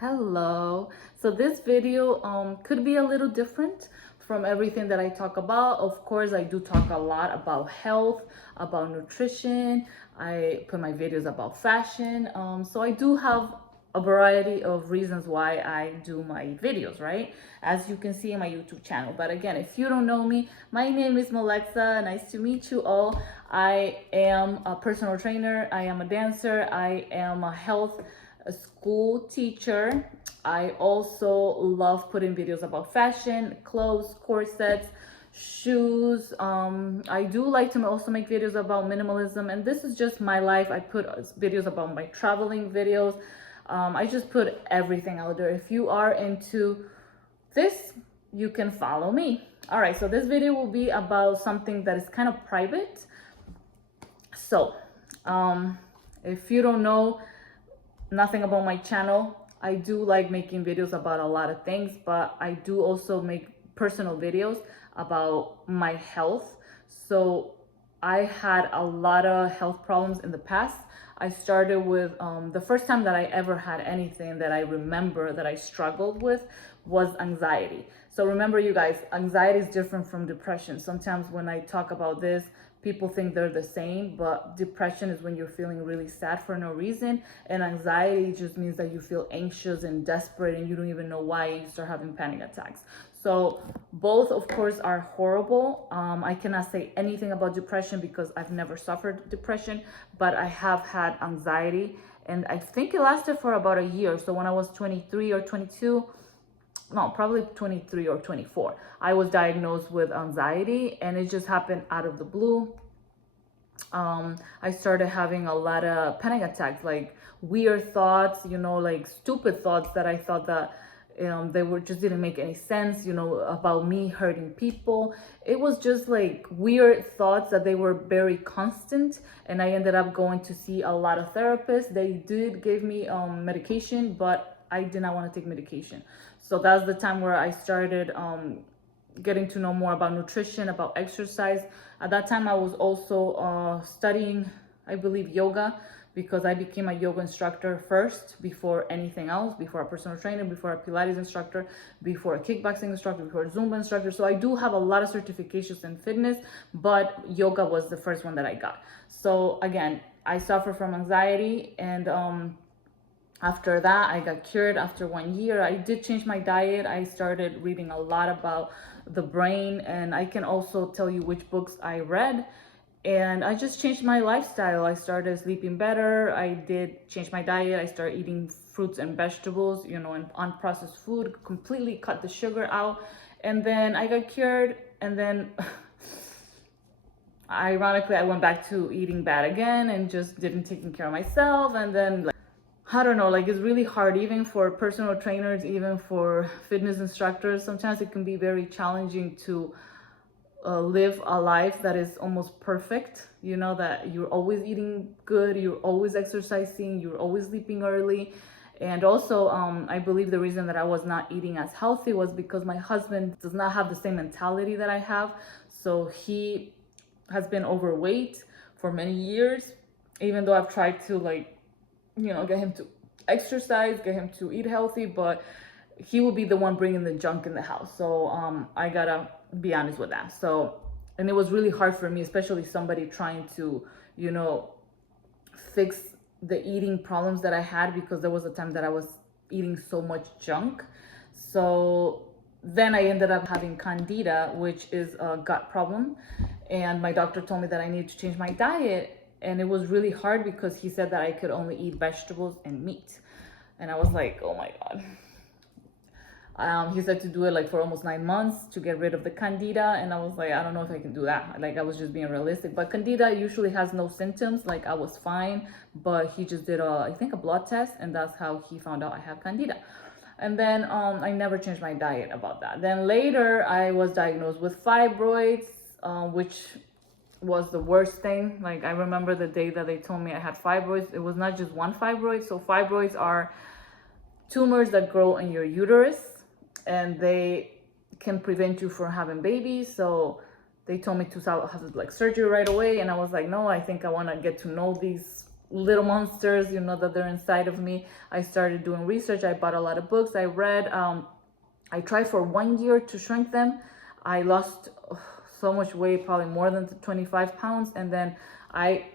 Hello. So this video could be a little different from everything that I talk about. Of course, I do talk a lot about health, about nutrition. I put my videos about fashion. So I do have a variety of reasons why I do my videos, right? As you can see in my YouTube channel. But again, if you don't know me, my name is Malexa. Nice to meet you all. I am a personal trainer. I am a dancer. I am a school teacher. I also love putting videos about fashion, clothes, corsets, shoes. I do like to also make videos about minimalism, and this is just my life. I put videos about my traveling videos. I just put everything out there. If you are into this, you can follow me. All right, so this video will be about something that is kind of private. So, if you don't know nothing about my channel, I do like making videos about a lot of things, but I do also make personal videos about my health. So I had a lot of health problems in the past. I started with the first time that I ever had anything that I remember that I struggled with was anxiety. So remember, you guys, anxiety is different from depression. Sometimes when I talk about this, people think they're the same, but depression is when you're feeling really sad for no reason, and anxiety just means that you feel anxious and desperate and you don't even know why, you start having panic attacks. So both, of course, are horrible. I cannot say anything about depression because I've never suffered depression, but I have had anxiety, and I think it lasted for about a year. So when I was 23 or 22, no, probably 23 or 24, I was diagnosed with anxiety, and it just happened out of the blue. I started having a lot of panic attacks, like weird thoughts, like stupid thoughts that I thought that they were just didn't make any sense, about me hurting people. It was just like weird thoughts that they were very constant, and I ended up going to see a lot of therapists. They did give me medication, but I did not want to take medication. So that's the time where I started getting to know more about nutrition, about exercise. At that time, I was also studying, I believe, yoga, because I became a yoga instructor first before anything else, before a personal trainer, before a Pilates instructor, before a kickboxing instructor, before a Zumba instructor. So I do have a lot of certifications in fitness, but yoga was the first one that I got. So again, I suffer from anxiety, and after that, I got cured after 1 year. I did change my diet. I started reading a lot about the brain, and I can also tell you which books I read. And I just changed my lifestyle. I started sleeping better. I did change my diet. I started eating fruits and vegetables, and unprocessed food, completely cut the sugar out. And then I got cured. And then ironically, I went back to eating bad again and just didn't taking care of myself. And then I don't know, like it's really hard, even for personal trainers, even for fitness instructors. Sometimes it can be very challenging to live a life that is almost perfect, that you're always eating good, you're always exercising, you're always sleeping early. And also, I believe the reason that I was not eating as healthy was because my husband does not have the same mentality that I have. So he has been overweight for many years, even though I've tried to get him to exercise, get him to eat healthy, but he will be the one bringing the junk in the house. So I gotta be honest with that. So, and it was really hard for me, especially somebody trying to, fix the eating problems that I had, because there was a time that I was eating so much junk. So then I ended up having candida, which is a gut problem. And my doctor told me that I needed to change my diet. And it was really hard because he said that I could only eat vegetables and meat. And I was like, oh my God. He said to do it like for almost 9 months to get rid of the candida. And I was like, I don't know if I can do that. Like, I was just being realistic. But candida usually has no symptoms. Like, I was fine, but he just did I think a blood test, and that's how he found out I have candida. And then I never changed my diet about that. Then later I was diagnosed with fibroids, which was the worst thing. Like, I remember the day that they told me I had fibroids. It was not just one fibroid. So fibroids are tumors that grow in your uterus, and they can prevent you from having babies. So they told me to have like surgery right away, and I was like, no, I think I want to get to know these little monsters, you know, that they're inside of me. I started doing research. I bought a lot of books. I read. I tried for 1 year to shrink them. I lost so much weight, probably more than 25 pounds. And then I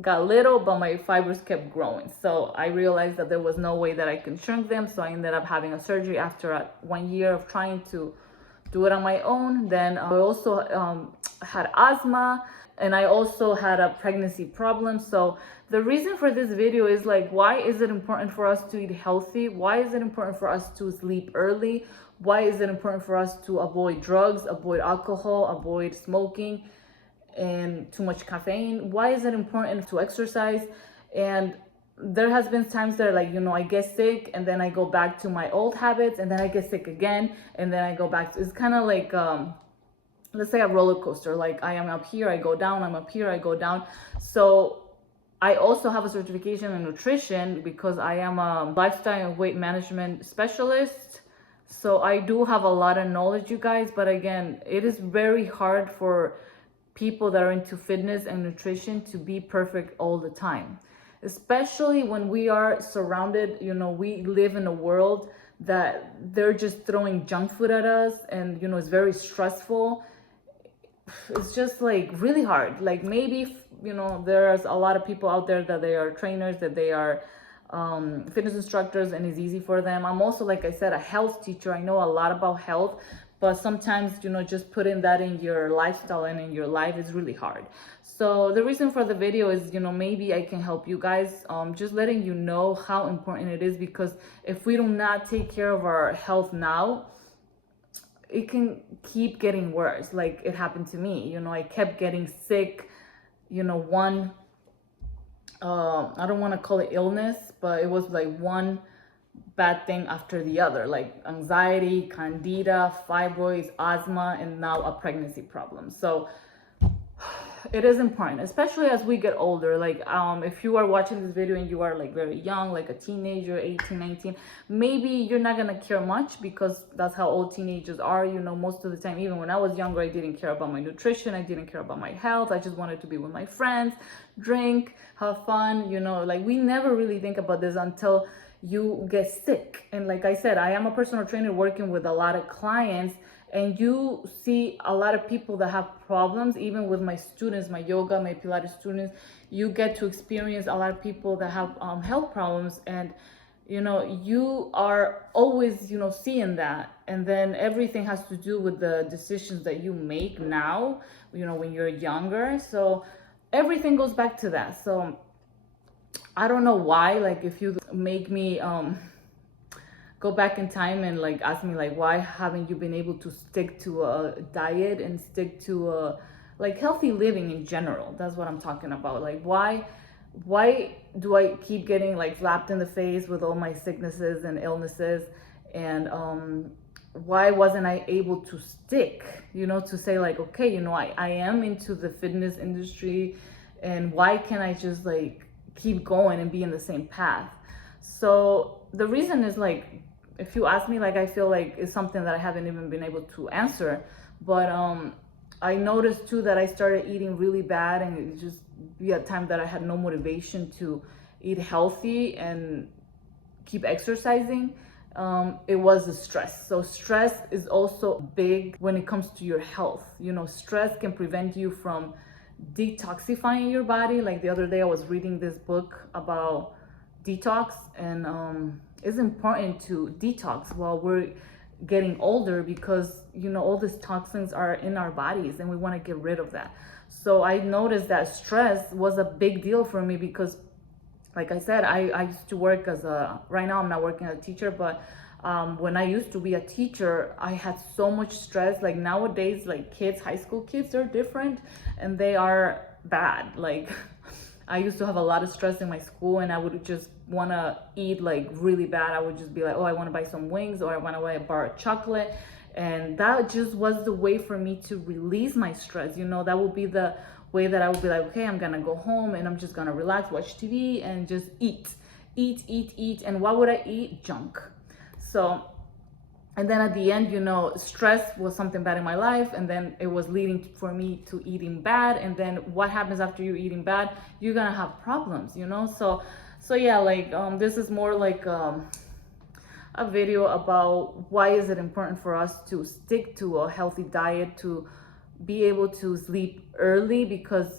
got little, but my fibers kept growing. So I realized that there was no way that I can shrink them. So I ended up having a surgery after 1 year of trying to do it on my own. Then I also had asthma, and I also had a pregnancy problem. So the reason for this video is like, why is it important for us to eat healthy? Why is it important for us to sleep early? Why is it important for us to avoid drugs, avoid alcohol, avoid smoking and too much caffeine? Why is it important to exercise? And there has been times that, like, you know, I get sick and then I go back to my old habits, and then I get sick again, and then I go back to, it's kind of like let's say a roller coaster. Like, I am up here, I go down, I'm up here, I go down. So I also have a certification in nutrition because I am a lifestyle and weight management specialist. So I do have a lot of knowledge, you guys, but again, it is very hard for people that are into fitness and nutrition to be perfect all the time, especially when we are surrounded, you know, we live in a world that they're just throwing junk food at us, and, you know, it's very stressful. It's just like really hard. Like, maybe, you know, there's a lot of people out there that they are trainers, that they are fitness instructors, and it's easy for them. I'm also, like I said, a health teacher. I know a lot about health, but sometimes, you know, just putting that in your lifestyle and in your life is really hard. So the reason for the video is, you know, maybe I can help you guys, just letting you know how important it is, because if we do not take care of our health now, it can keep getting worse. Like it happened to me, you know, I kept getting sick, you know, I don't want to call it illness, but it was like one bad thing after the other, like anxiety, candida, fibroids, asthma, and now a pregnancy problem. So it is important, especially as we get older. Like if you are watching this video and you are like very young, like a teenager, 18, 19, maybe you're not gonna care much, because that's how old teenagers are, you know. Most of the time, even when I was younger, I didn't care about my nutrition, I didn't care about my health. I just wanted to be with my friends, drink, have fun, you know. Like, we never really think about this until you get sick. And like I said, I am a personal trainer working with a lot of clients, and you see a lot of people that have problems. Even with my students, my yoga, my Pilates students, you get to experience a lot of people that have health problems, and you know, you are always, you know, seeing that. And then everything has to do with the decisions that you make now, you know, when you're younger. So everything goes back to that. So I don't know why, like, if you make me go back in time and like ask me, like, why haven't you been able to stick to a diet and stick to a like healthy living in general? That's what I'm talking about. Like, why do I keep getting like slapped in the face with all my sicknesses and illnesses? And why wasn't I able to stick, you know, to say like, okay, you know, I am into the fitness industry, and why can't I just like keep going and be in the same path? So the reason is, like, if you ask me, like, I feel like it's something that I haven't even been able to answer. But I noticed too that I started eating really bad, and it just be a time that I had no motivation to eat healthy and keep exercising. It was the stress. So stress is also big when it comes to your health. You know, stress can prevent you from detoxifying your body. Like the other day I was reading this book about detox, and it's important to detox while we're getting older, because, you know, all these toxins are in our bodies and we want to get rid of that. So I noticed that stress was a big deal for me, because like I said, I used to work as right now I'm not working as a teacher, but when I used to be a teacher, I had so much stress. Like nowadays, like kids, high school kids are different, and they are bad. Like I used to have a lot of stress in my school, and I would just want to eat like really bad. I would just be like, oh, I want to buy some wings, or I want to buy a bar of chocolate. And that just was the way for me to release my stress. You know, that would be the way that I would be like, okay, I'm gonna go home and I'm just gonna relax, watch TV, and just eat. And what would I eat? Junk. So And then at the end, you know, stress was something bad in my life, and then it was leading for me to eating bad. And then what happens after you're eating bad? You're gonna have problems, you know. So yeah, like this is more like a video about why is it important for us to stick to a healthy diet, to be able to sleep early, because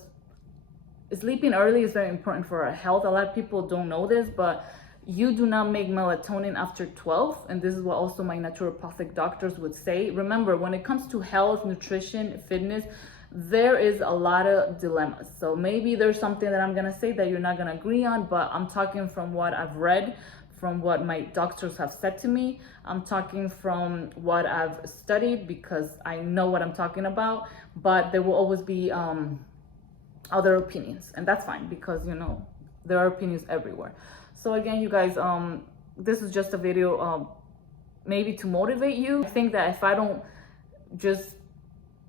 sleeping early is very important for our health. A lot of people don't know this, but you do not make melatonin after 12, and this is what also my naturopathic doctors would say. Remember, when it comes to health, nutrition, fitness, there is a lot of dilemmas. So maybe there's something that I'm gonna say that you're not gonna agree on, but I'm talking from what I've read, from what my doctors have said to me. I'm talking from what I've studied, because I know what I'm talking about, but there will always be other opinions, and that's fine, because you know there are opinions everywhere. So again, you guys, this is just a video maybe to motivate you. I think that if I don't just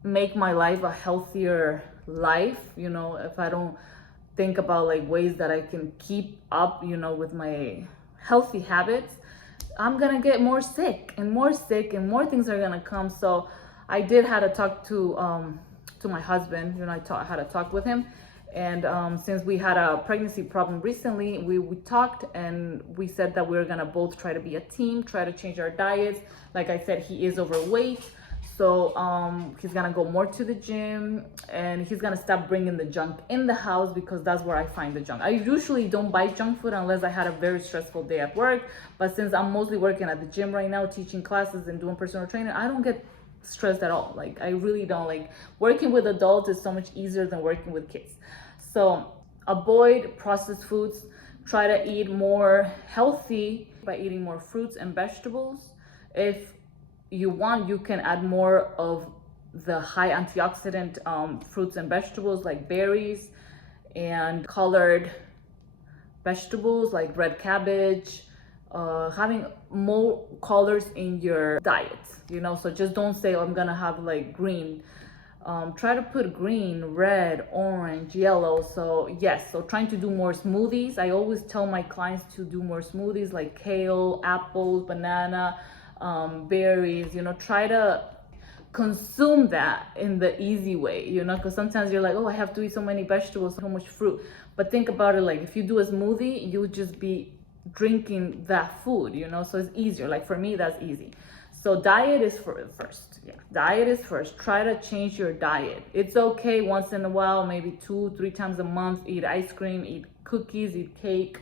make my life a healthier life, you know, if I don't think about like ways that I can keep up, you know, with my healthy habits, I'm gonna get more sick and more sick, and more things are gonna come. So I did have to talk to my husband, you know, I had to talk with him. And since we had a pregnancy problem recently, we talked, and we said that we were gonna both try to be a team, try to change our diets. Like I said, he is overweight, so he's gonna go more to the gym, and he's gonna stop bringing the junk in the house, because that's where I find the junk. I usually don't buy junk food unless I had a very stressful day at work, but since I'm mostly working at the gym right now, teaching classes and doing personal training, I don't get stressed at all. Like I really don't. Like working with adults is so much easier than working with kids. So avoid processed foods, try to eat more healthy by eating more fruits and vegetables. If you want, you can add more of the high antioxidant fruits and vegetables like berries, and colored vegetables like red cabbage, having more colors in your diet, you know. So just don't say, oh, I'm gonna have like green. Try to put green, red, orange, yellow. So yes, so trying to do more smoothies. I always tell my clients to do more smoothies like kale, apples, banana, berries, you know. Try to consume that in the easy way, you know, because sometimes you're like, oh, I have to eat so many vegetables, so much fruit. But think about it, like if you do a smoothie, you would just be drinking that food, you know. So it's easier. Like for me, that's easy. So diet is first. Yeah, diet is first. Try to change your diet. It's okay once in a while, maybe 2-3 times a month, eat ice cream, eat cookies, eat cake,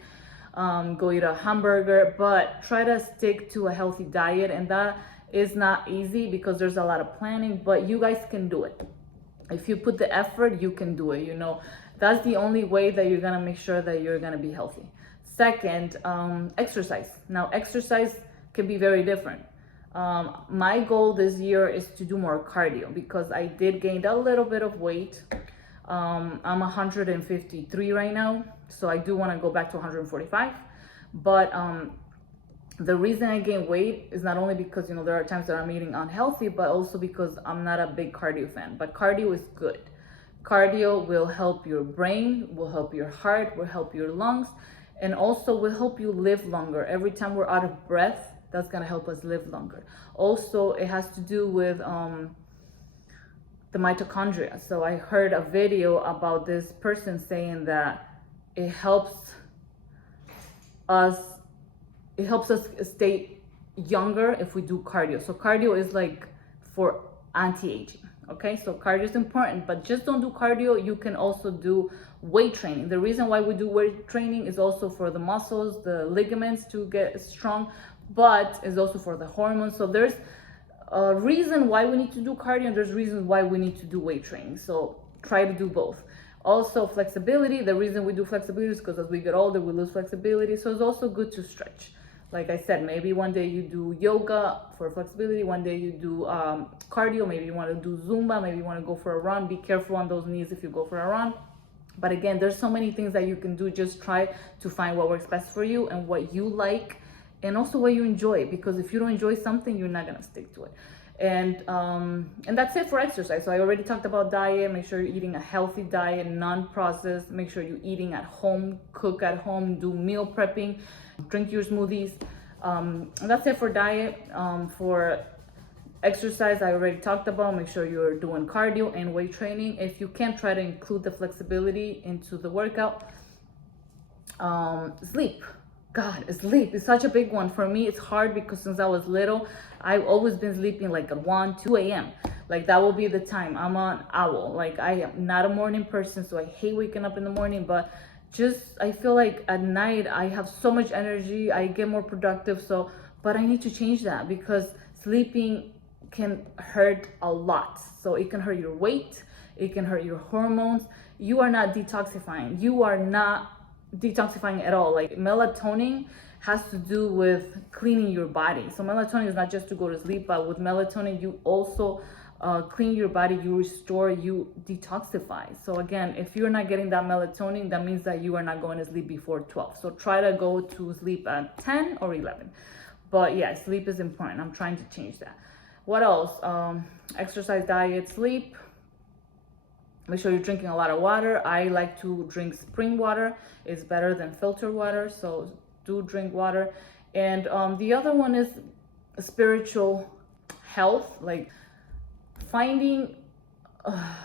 go eat a hamburger, but try to stick to a healthy diet. And that is not easy, because there's a lot of planning, but you guys can do it. If you put the effort, you can do it, you know. That's the only way that you're gonna make sure that you're gonna be healthy. Second, exercise. Now, exercise can be very different. My goal this year is to do more cardio, because I did gain a little bit of weight. I'm 153 right now, so I do want to go back to 145. But the reason I gain weight is not only because, you know, there are times that I'm eating unhealthy, but also because I'm not a big cardio fan. But cardio is good. Cardio will help your brain, will help your heart, will help your lungs, and also will help you live longer. Every time we're out of breath, that's gonna help us live longer. Also, it has to do with the mitochondria. So I heard a video about this person saying that it helps us stay younger if we do cardio. So cardio is like for anti-aging. Okay, so cardio is important, but just don't do cardio. You can also do weight training. The reason why we do weight training is also for the muscles, the ligaments to get strong, but is also for the hormones. So there's a reason why we need to do cardio, and there's reasons why we need to do weight training. So try to do both. Also flexibility. The reason we do flexibility is because as we get older, we lose flexibility. So it's also good to stretch. Like I said, maybe one day you do yoga for flexibility, one day you do cardio, maybe you want to do Zumba, maybe you want to go for a run. Be careful on those knees if you go for a run. But again, there's so many things that you can do. Just try to find what works best for you and what you like, and also what you enjoy, because if you don't enjoy something, you're not going to stick to it. And that's it for exercise. So I already talked about diet. Make sure you're eating a healthy diet, non-processed. Make sure you're eating at home, cook at home, do meal prepping, drink your smoothies. And that's it for diet. For exercise, I already talked about. Make sure you're doing cardio and weight training. If you can, try to include the flexibility into the workout. Sleep. God, sleep is such a big one for me. It's hard because since I was little, I've always been sleeping like at 1 2 a.m. Like that will be the time. I'm an owl. Like I am not a morning person, so I hate waking up in the morning. But just I feel like at night I have so much energy. I get more productive. So, but I need to change that because sleeping can hurt a lot. So it can hurt your weight. It can hurt your hormones. You are not detoxifying. You are not detoxifying at all. Like melatonin has to do with cleaning your body. So melatonin is not just to go to sleep, but with melatonin you also clean your body, you restore, you detoxify. So again, if you're not getting that melatonin, that means that you are not going to sleep before 12. So try to go to sleep at 10 or 11. But yeah, sleep is important. I'm trying to change that. What else? Exercise, diet, sleep. Make sure you're drinking a lot of water. I like to drink spring water. It's better than filtered water, so do drink water. And the other one is spiritual health, like finding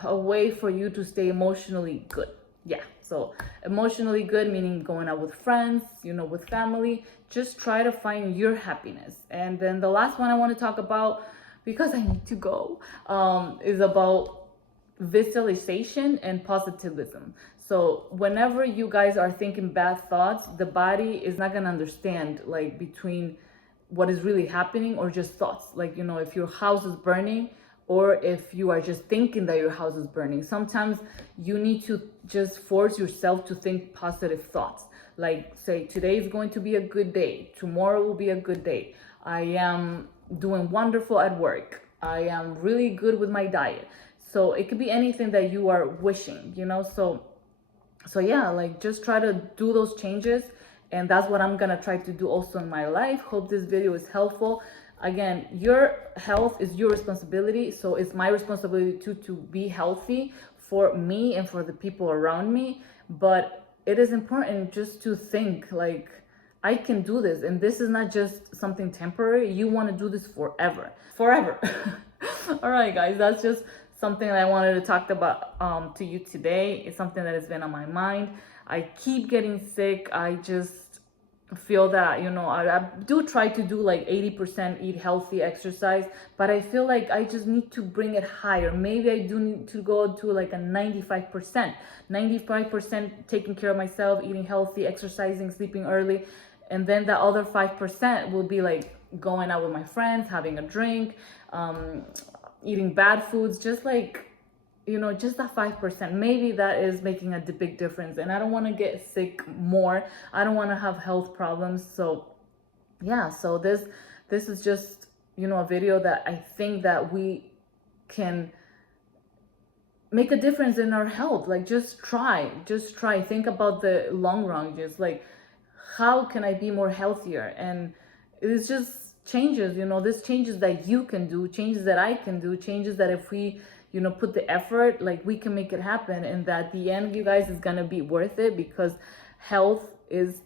a way for you to stay emotionally good. Yeah, so emotionally good, meaning going out with friends, with family. Just try to find your happiness. And then the last one I want to talk about, because I need to go, is about visualization and positivism. So whenever you guys are thinking bad thoughts, the body is not going to understand like between what is really happening or just thoughts. Like, if your house is burning or if you are just thinking that your house is burning, sometimes you need to just force yourself to think positive thoughts. Like say, today is going to be a good day. Tomorrow will be a good day. I am doing wonderful at work. I am really good with my diet. So it could be anything that you are wishing, so yeah, like just try to do those changes. And that's what I'm gonna try to do also in my life. Hope this video is helpful. Again, your health is your responsibility. So it's my responsibility too, to be healthy for me and for the people around me. But it is important just to think like, I can do this. And this is not just something temporary. You want to do this forever. All right, guys, that's just something that I wanted to talk about to you today. It's something that has been on my mind. I keep getting sick. I just feel that, I do try to do like 80% eat healthy, exercise, but I feel like I just need to bring it higher. Maybe I do need to go to like a 95%, taking care of myself, eating healthy, exercising, sleeping early. And then the other 5% will be like going out with my friends, having a drink, eating bad foods, just like, just that 5%. Maybe that is making a big difference. And I don't want to get sick more. I don't want to have health problems. So yeah, so this is just, a video that I think that we can make a difference in our health. Like just try, think about the long run. Just like, how can I be more healthier? And it's just changes, this changes that you can do, changes that I can do, changes that if we, put the effort, like we can make it happen. And that the end, you guys, is gonna be worth it, because health is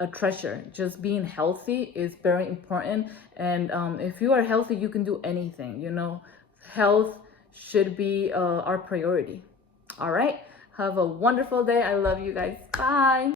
a treasure. Just being healthy is very important. And if you are healthy, you can do anything. Health should be our priority. All right, have a wonderful day. I love you guys. Bye.